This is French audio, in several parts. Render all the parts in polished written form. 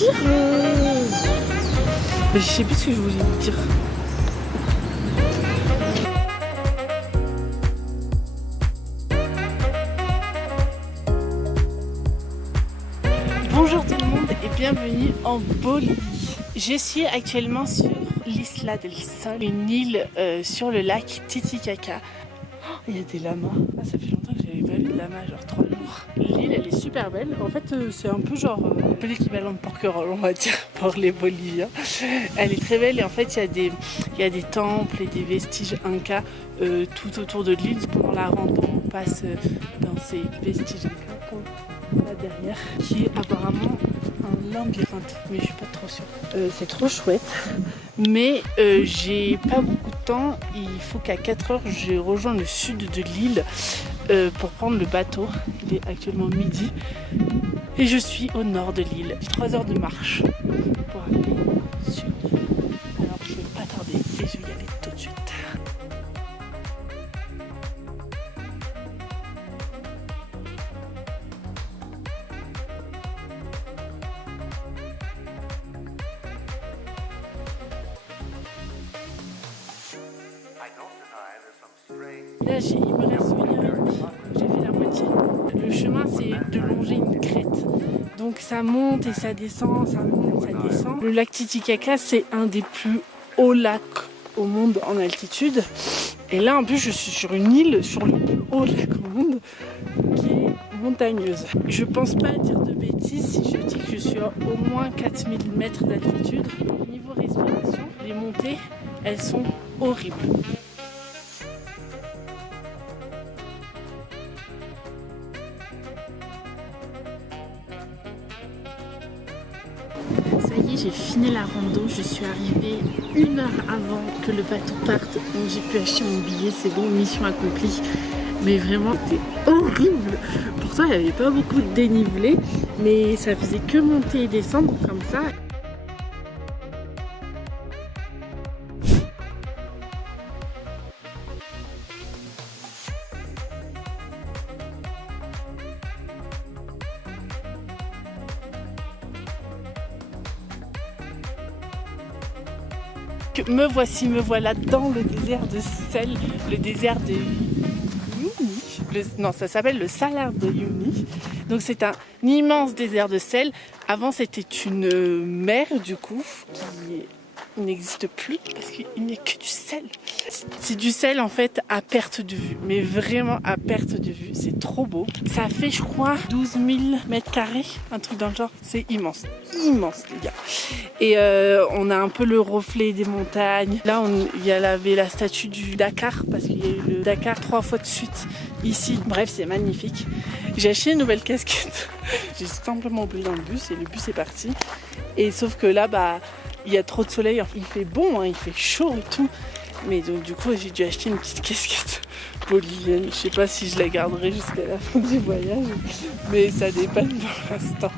dire Mais je sais plus ce que je voulais vous dire. Bonjour tout le monde et bienvenue en Bolivie. Je suis actuellement sur l'Isla del Sol, une île sur le lac Titicaca. Oh, il y a des lamas. Ah, ça fait longtemps que j'avais pas vu de lamas, genre 3 jours. L'île elle est super belle. En fait c'est un peu genre un peu l'équivalent de Porquerolles on va dire pour les Boliviens. Elle est très belle et en fait il y a des temples et des vestiges incas tout autour de l'île. Pendant la rando on passe dans ces vestiges incas comme là derrière, qui est apparemment un labyrinthe, mais je suis pas trop sûre. C'est trop chouette, mais j'ai pas beaucoup de temps. Il faut qu'à 4 heures, je rejoins le sud de l'île pour prendre le bateau. Il est actuellement midi et je suis au nord de l'île. 3 heures de marche pour arriver au sud. Alors je vais pas tarder et je vais y aller tout de suite. Là, il me reste 1h30, j'ai fait la moitié. Le chemin, c'est de longer une crête. Donc ça monte et ça descend, ça monte, ça descend. Le lac Titicaca, c'est un des plus hauts lacs au monde en altitude. Et là, en plus, je suis sur une île, sur le plus haut lac au monde, qui est montagneuse. Je pense pas dire de bêtises si je dis que je suis à au moins 4000 mètres d'altitude. Niveau respiration, les montées, elles sont horribles. Ça y est, j'ai fini la rando, je suis arrivée 1 heure avant que le bateau parte, donc j'ai pu acheter mon billet, c'est bon, mission accomplie. Mais vraiment, c'était horrible. Pourtant, il n'y avait pas beaucoup de dénivelé, mais ça faisait que monter et descendre comme ça. Me voilà dans le désert de sel, le désert de Uyuni. Non, ça s'appelle le Salar de Uyuni. Donc c'est un immense désert de sel. Avant c'était une mer du coup qui n'existe plus parce qu'il n'y a que du sel. C'est du sel en fait à perte de vue, mais vraiment à perte de vue. C'est trop beau. Ça fait je crois 12 000 mètres carrés, un truc dans le genre. C'est immense, immense les gars. Et on a un peu le reflet des montagnes. Là il y avait la statue du Dakar parce qu'il y a eu le Dakar 3 fois de suite ici. Bref, c'est magnifique. J'ai acheté une nouvelle casquette. J'ai simplement oublié dans le bus et le bus est parti. Et sauf que là il y a trop de soleil, il fait bon, hein, il fait chaud et tout. Mais donc du coup j'ai dû acheter une petite casquette bolivienne. Je sais pas si je la garderai jusqu'à la fin du voyage, mais ça dépanne pour l'instant.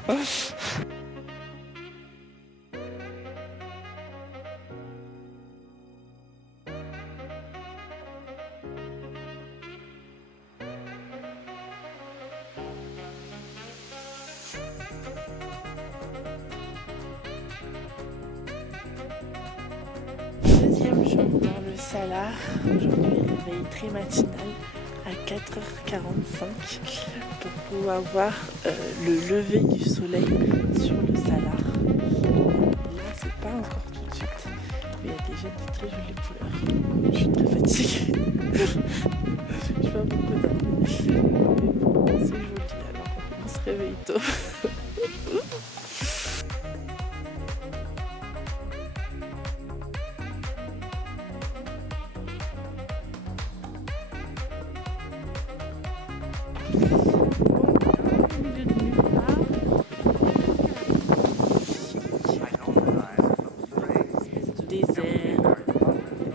Deuxième jour dans le Salar. Aujourd'hui, réveil très matinal à 4h45 pour pouvoir voir le lever du soleil sur le Salar. Là, c'est pas encore tout de suite, mais il y a déjà de très jolies couleurs. Je suis très fatiguée. Je vais pas beaucoup dormir. Mais bon, c'est joli alors. On se réveille tôt. Désert,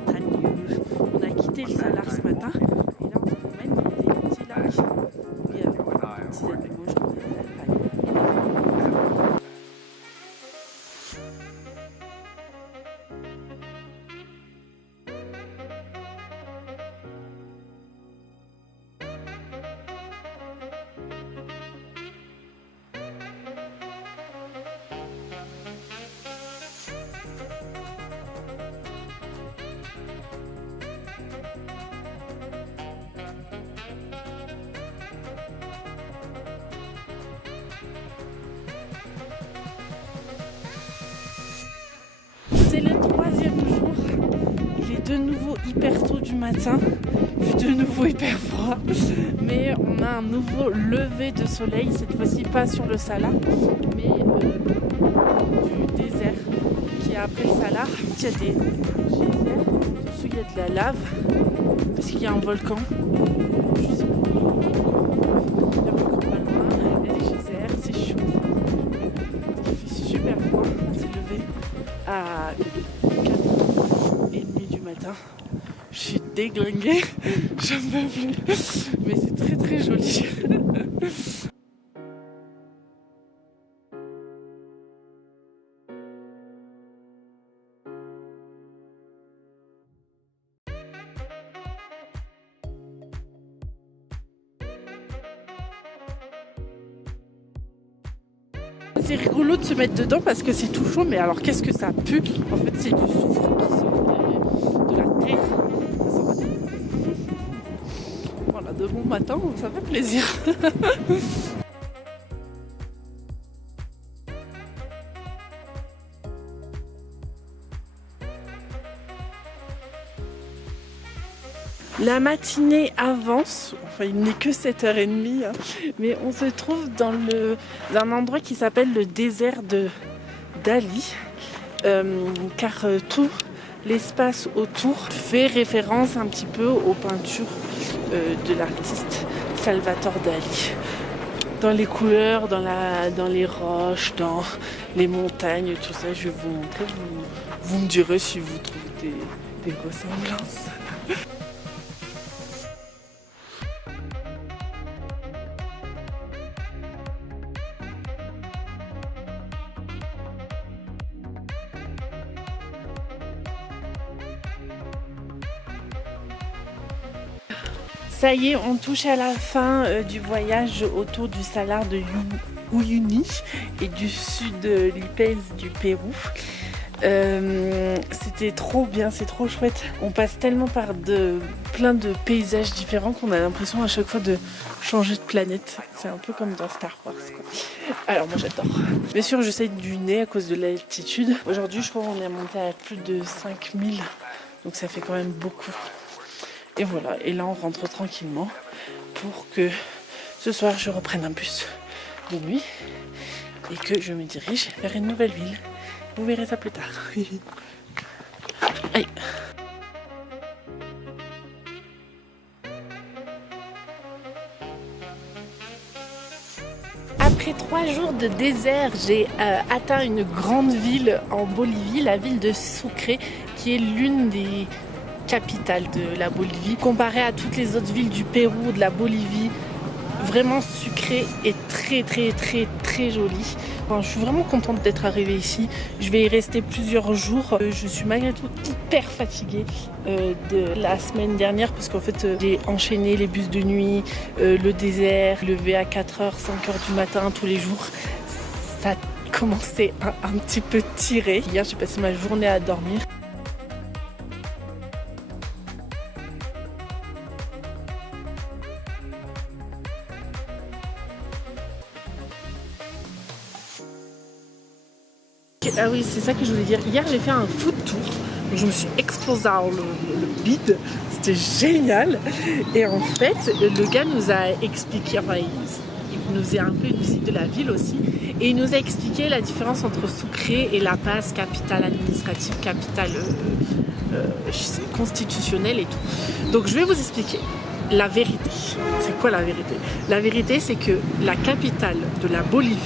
montagneux. On a quitté le Salar ce matin et là on se promène, il y a des petits lacs. Il y a des petits animaux, genre des alpagnes. de nouveau hyper tôt du matin, de nouveau hyper froid, mais on a un nouveau lever de soleil, cette fois-ci pas sur le Salar, mais du désert qui est après le Salar. Il y a des geysers, dessous il y a de la lave, parce qu'il y a un volcan, je sais pas, il y a un volcan pas loin, il y a des geysers, c'est chaud, il fait super froid, on s'est levé à 4h30 du matin. Je suis déglinguée, je ne peux plus, mais c'est très très joli. C'est rigolo de se mettre dedans parce que c'est tout chaud, mais alors qu'est-ce que ça pue? En fait, c'est du soufre qui sort de la terre. Ça sent pas très bon. Voilà, de bon matin, ça fait plaisir. La matinée avance, enfin il n'est que 7h30, hein, mais on se trouve dans un endroit qui s'appelle le désert de Dali, car tout l'espace autour fait référence un petit peu aux peintures de l'artiste Salvatore Dali. Dans les couleurs, dans les roches, dans les montagnes, tout ça, je vais vous montrer, vous me direz si vous trouvez des ressemblances. Ça y est, on touche à la fin du voyage autour du Salar de Uyuni et du sud de l'Ipèze du Pérou. C'était trop bien, c'est trop chouette. On passe tellement par plein de paysages différents qu'on a l'impression à chaque fois de changer de planète. C'est un peu comme dans Star Wars, quoi. Alors moi j'adore. Bien sûr je saigne du nez à cause de l'altitude. Aujourd'hui je crois qu'on est monté à plus de 5000, donc ça fait quand même beaucoup. Et voilà, et là on rentre tranquillement pour que ce soir je reprenne un bus de nuit et que je me dirige vers une nouvelle ville. Vous verrez ça plus tard. Allez. Après 3 jours de désert, j'ai atteint une grande ville en Bolivie, la ville de Sucre, qui est l'une des capitale de la Bolivie. Comparé à toutes les autres villes du Pérou, de la Bolivie, vraiment Sucre est très très très très jolie. Enfin, je suis vraiment contente d'être arrivée ici. Je vais y rester plusieurs jours. Je suis malgré tout hyper fatiguée de la semaine dernière parce qu'en fait j'ai enchaîné les bus de nuit, le désert, levé à 4h, 5h du matin tous les jours. Ça a commencé un petit peu tirer. Hier j'ai passé ma journée à dormir. Ah oui, c'est ça que je voulais dire. Hier, j'ai fait un food tour. Je me suis explosé le bide. C'était génial. Et en fait, le gars nous a expliqué, enfin, il nous faisait un peu une visite de la ville aussi. Et il nous a expliqué la différence entre Sucre et La Paz, capitale administrative, capitale constitutionnelle et tout. Donc, je vais vous expliquer la vérité. C'est quoi la vérité? La vérité, c'est que la capitale de la Bolivie,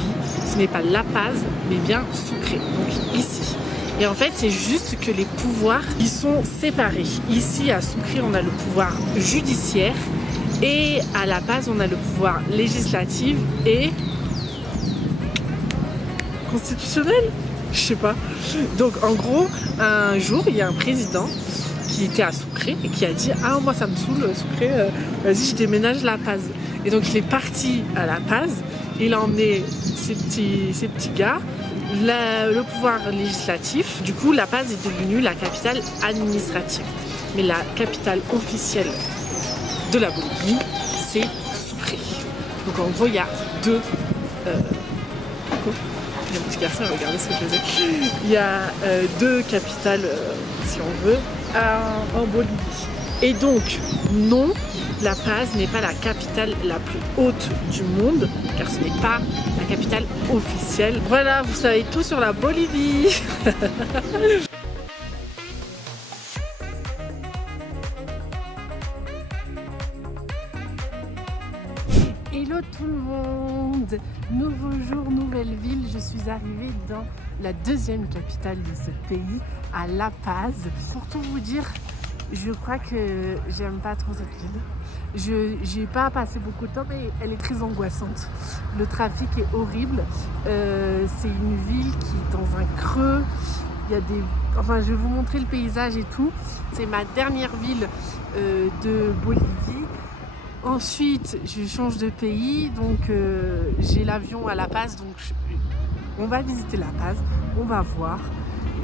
ce n'est pas La Paz, mais bien Sucre, donc ici. Et en fait, c'est juste que les pouvoirs, ils sont séparés. Ici, à Sucre, on a le pouvoir judiciaire et à La Paz, on a le pouvoir législatif et constitutionnel. Je sais pas. Donc, en gros, un jour, il y a un président qui était à Sucre et qui a dit « Ah, moi, ça me saoule, Sucre, vas-y, je déménage La Paz. » Et donc, il est parti à La Paz. Il a emmené ses petits gars, le pouvoir législatif. Du coup, La Paz est devenue la capitale administrative. Mais la capitale officielle de la Bolivie, c'est Sucre. Donc en gros, il y a deux... Le petit garçon, regardez ce que je faisais. Il y a deux capitales, si on veut. en Bolivie. Et donc, non, La Paz n'est pas la capitale la plus haute du monde, car ce n'est pas la capitale officielle. Voilà, vous savez tout sur la Bolivie. Hello tout le monde! Nouveau jour, nouvelle ville. Je suis arrivée dans la deuxième capitale de ce pays, à La Paz. Pour tout vous dire, je crois que j'aime pas trop cette ville. J'ai pas passé beaucoup de temps, mais elle est très angoissante. Le trafic est horrible. C'est une ville qui est dans un creux. Il y a des... Enfin, je vais vous montrer le paysage et tout. C'est ma dernière ville de Bolivie. Ensuite, je change de pays, donc j'ai l'avion à La Paz, donc on va visiter La Paz, on va voir.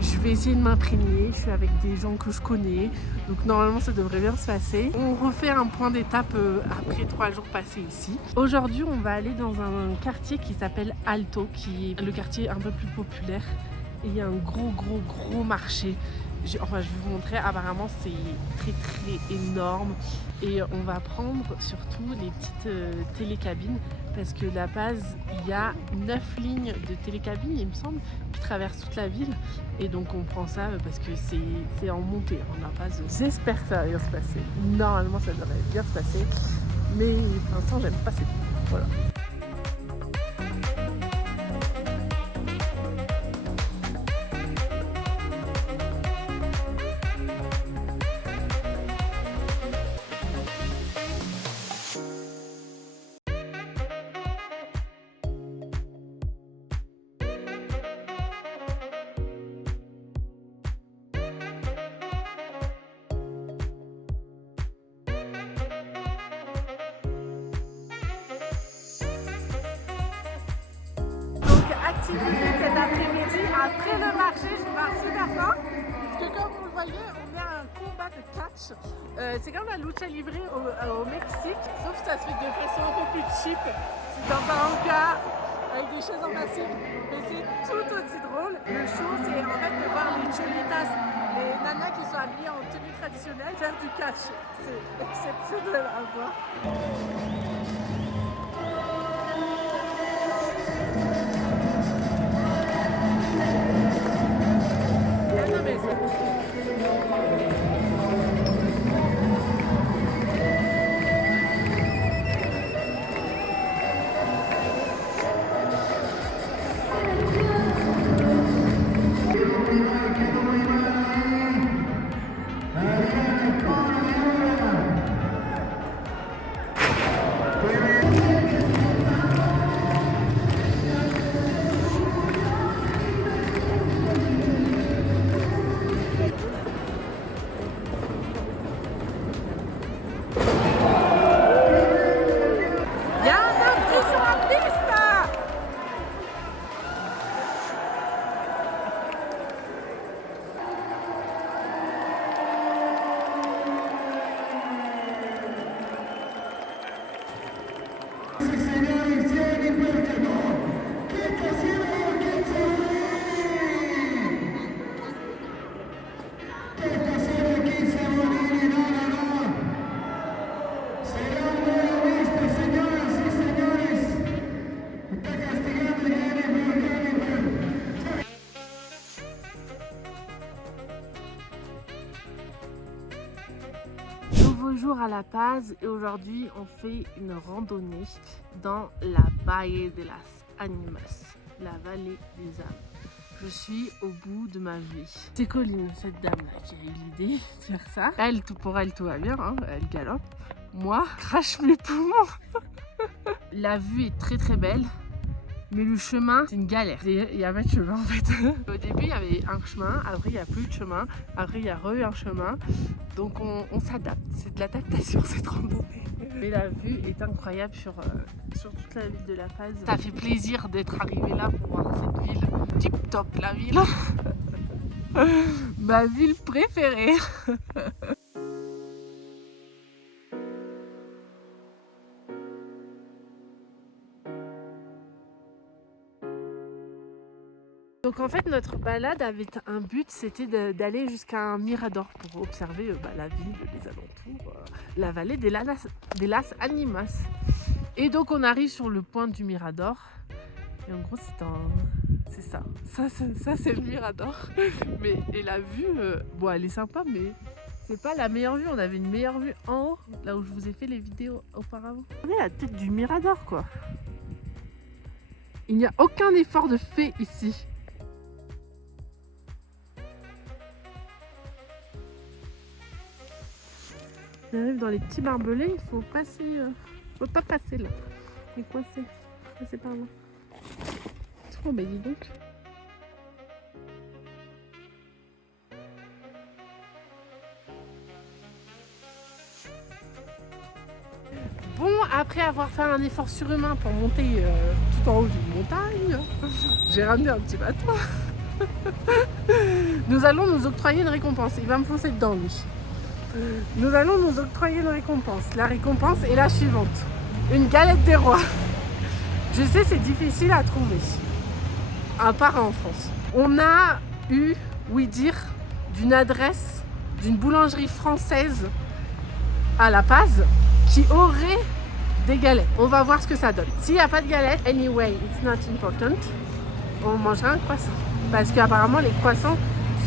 Je vais essayer de m'imprégner, je suis avec des gens que je connais, donc normalement ça devrait bien se passer. On refait un point d'étape après 3 jours passés ici. Aujourd'hui, on va aller dans un quartier qui s'appelle Alto, qui est le quartier un peu plus populaire. Et il y a un gros marché. Enfin, je vais vous montrer, apparemment c'est très énorme. Et on va prendre surtout les petites télécabines, parce que La Paz, il y a 9 lignes de télécabines, il me semble, qui traversent toute la ville. Et donc on prend ça parce que c'est en montée, hein, La Paz. J'espère que ça va bien se passer. Normalement ça devrait bien se passer. Mais pour l'instant j'aime pas cette ville. Voilà. Activité de cet après-midi, après le marché, je vais super faim. Parce que comme vous le voyez, on est à un combat de catch. C'est comme la lucha libre au Mexique, sauf que ça se fait de façon un peu plus cheap. C'est dans un hangar avec des chaises en plastique, mais c'est tout aussi drôle. Le show, c'est en fait de voir les cholitas, les nanas qui sont habillées en tenue traditionnelle, faire du catch. C'est exceptionnel à voir. Jour à La Paz et aujourd'hui on fait une randonnée dans la Valle de las Animas, la vallée des âmes. Je suis au bout de ma vie. C'est Colline, cette dame là, qui a eu l'idée de faire ça. Elle, pour elle tout va bien, hein, elle galope. Moi, crache mes poumons. La vue est très belle. Mais le chemin, c'est une galère. Il y a pas de chemin en fait. Au début, il y avait un chemin, après il n'y a plus de chemin, après il y a un chemin. Donc on s'adapte. C'est de l'adaptation cette randonnée. Mais la vue est incroyable sur toute la ville de La Paz. Ça fait plaisir d'être arrivé là pour voir cette ville. Tip top la ville. Ma ville préférée. Donc Donc en fait notre balade avait un but, c'était d'aller jusqu'à un mirador pour observer la ville, les alentours, la vallée des Las Animas. Et donc on arrive sur le point du mirador. Et en gros c'est ça. Ça c'est le mirador. Et la vue, bon elle est sympa mais c'est pas la meilleure vue. On avait une meilleure vue en haut, là où je vous ai fait les vidéos auparavant. Regardez la tête du mirador quoi. Il n'y a aucun effort de fait ici. On arrive dans les petits barbelés, il faut passer. Faut pas passer là. Il est coincé. Passer par là. Oh mais dis donc. Bon, après avoir fait un effort surhumain pour monter tout en haut d'une montagne, j'ai ramené un petit bateau. Nous allons nous octroyer une récompense. Il va me foncer dedans lui. Nous allons nous octroyer une récompense. La récompense est la suivante. Une galette des rois. Je sais, c'est difficile à trouver. À part en France. On a eu, oui dire, d'une adresse d'une boulangerie française à La Paz qui aurait des galettes. On va voir ce que ça donne. S'il n'y a pas de galette, anyway, it's not important. On mangera un croissant. Parce qu'apparemment, les croissants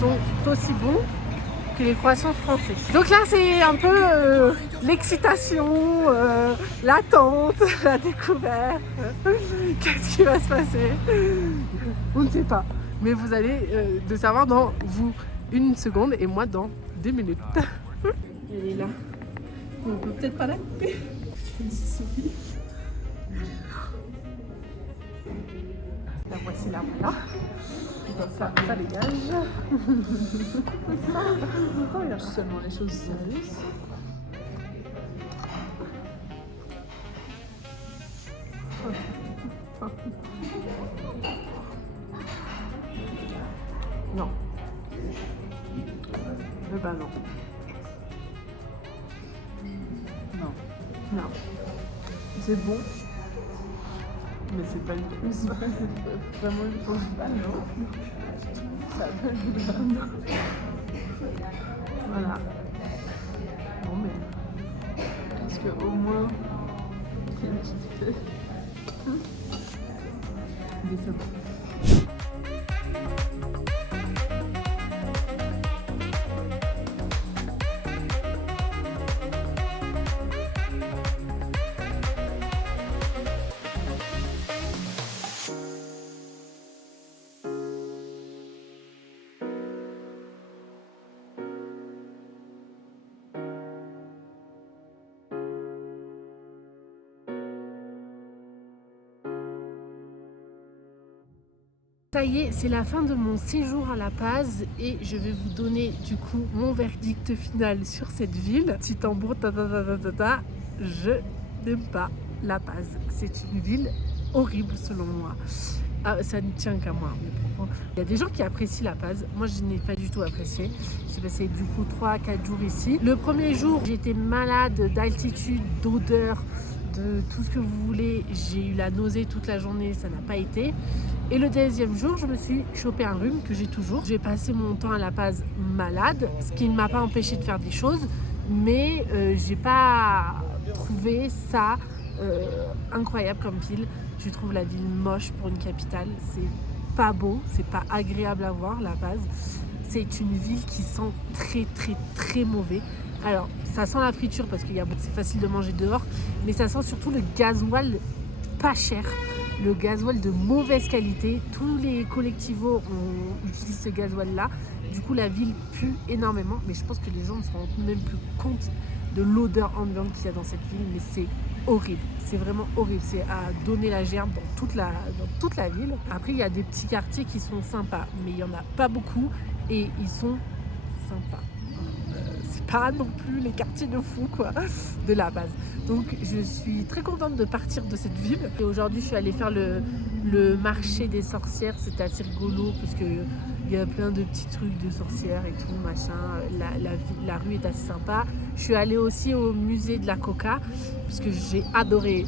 sont aussi bons que les croissants français. Donc là, c'est un peu l'excitation, l'attente, la découverte. Qu'est-ce qui va se passer? On ne sait pas. Mais vous allez le savoir dans une seconde et moi dans 2 minutes. Elle est là. On peut peut-être pas la couper. La voici là, voilà. Ça dégage. Ça regarde seulement les choses sérieuses. Non. Ben non. Non. Non. C'est bon. Mais c'est pas une c'est vraiment une fausse balle, non? Ça donne une balle. Voilà. Bon, mais est-ce qu'au moins il y a une petite fée? Décevant. Ça y est, c'est la fin de mon séjour à La Paz et je vais vous donner du coup mon verdict final sur cette ville. Petit tambour, je n'aime pas La Paz. C'est une ville horrible selon moi. Ah, ça ne tient qu'à moi. Il y a des gens qui apprécient La Paz. Moi, je n'ai pas du tout apprécié. J'ai passé du coup 3 à 4 jours ici. Le premier jour, j'étais malade d'altitude, d'odeur, de tout ce que vous voulez. J'ai eu la nausée toute la journée, ça n'a pas été. Et le deuxième jour, je me suis chopé un rhume que j'ai toujours. J'ai passé mon temps à La Paz malade, ce qui ne m'a pas empêché de faire des choses, mais j'ai pas trouvé ça incroyable comme ville. Je trouve la ville moche pour une capitale. C'est pas beau, c'est pas agréable à voir, La Paz. C'est une ville qui sent très très très mauvais. Alors, ça sent la friture parce que c'est facile de manger dehors, mais ça sent surtout le gasoil pas cher. Le gasoil de mauvaise qualité. Tous les collectivos utilisent ce gasoil-là. Du coup, la ville pue énormément. Mais je pense que les gens ne se rendent même plus compte de l'odeur ambiante qu'il y a dans cette ville. Mais c'est horrible. C'est vraiment horrible. C'est à donner la gerbe dans toute la ville. Après, il y a des petits quartiers qui sont sympas. Mais il n'y en a pas beaucoup. Et ils sont sympas. C'est pas non plus les quartiers de fou quoi, de La Paz. Donc je suis très contente de partir de cette ville. Et aujourd'hui je suis allée faire le marché des sorcières. C'était assez rigolo parce que Il y a plein de petits trucs de sorcières et tout, machin. La rue est assez sympa. Je suis allée aussi au musée de la coca, parce que j'ai adoré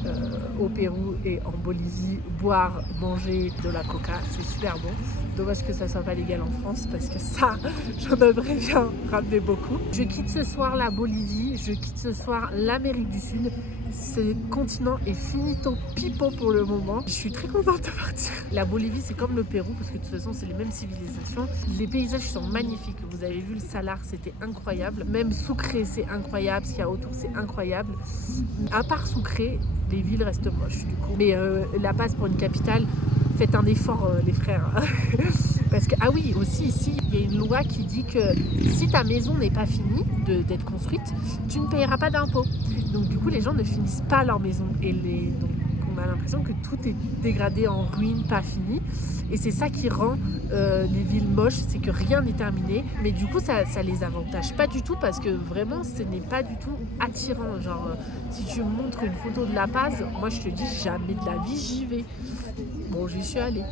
au Pérou et en Bolivie boire, manger de la coca. C'est super bon. Dommage que ça soit pas légal en France, parce que ça, j'en aimerais bien ramener beaucoup. Je quitte ce soir la Bolivie, je quitte ce soir l'Amérique du Sud. Ce continent est finito pipo pour le moment. Je suis très contente de partir. La Bolivie, c'est comme le Pérou, parce que de toute façon, c'est les mêmes civilisations. Les paysages sont magnifiques. Vous avez vu le Salar, c'était incroyable. Même Sucre, c'est incroyable. Ce qu'il y a autour, c'est incroyable. À part Sucre, les villes restent moches du coup. Mais La Paz, pour une capitale, faites un effort, les frères. Parce que, ah oui, aussi ici, il y a une loi qui dit que si ta maison n'est pas finie d'être construite, tu ne payeras pas d'impôts. Donc du coup, les gens ne finissent pas leur maison. Donc on a l'impression que tout est dégradé en ruine, pas fini. Et c'est ça qui rend les villes moches, c'est que rien n'est terminé. Mais du coup, ça les avantage pas du tout, parce que vraiment, ce n'est pas du tout attirant. Genre, si tu me montres une photo de La Paz, moi je te dis, jamais de la vie, j'y vais. Bon, j'y suis allée.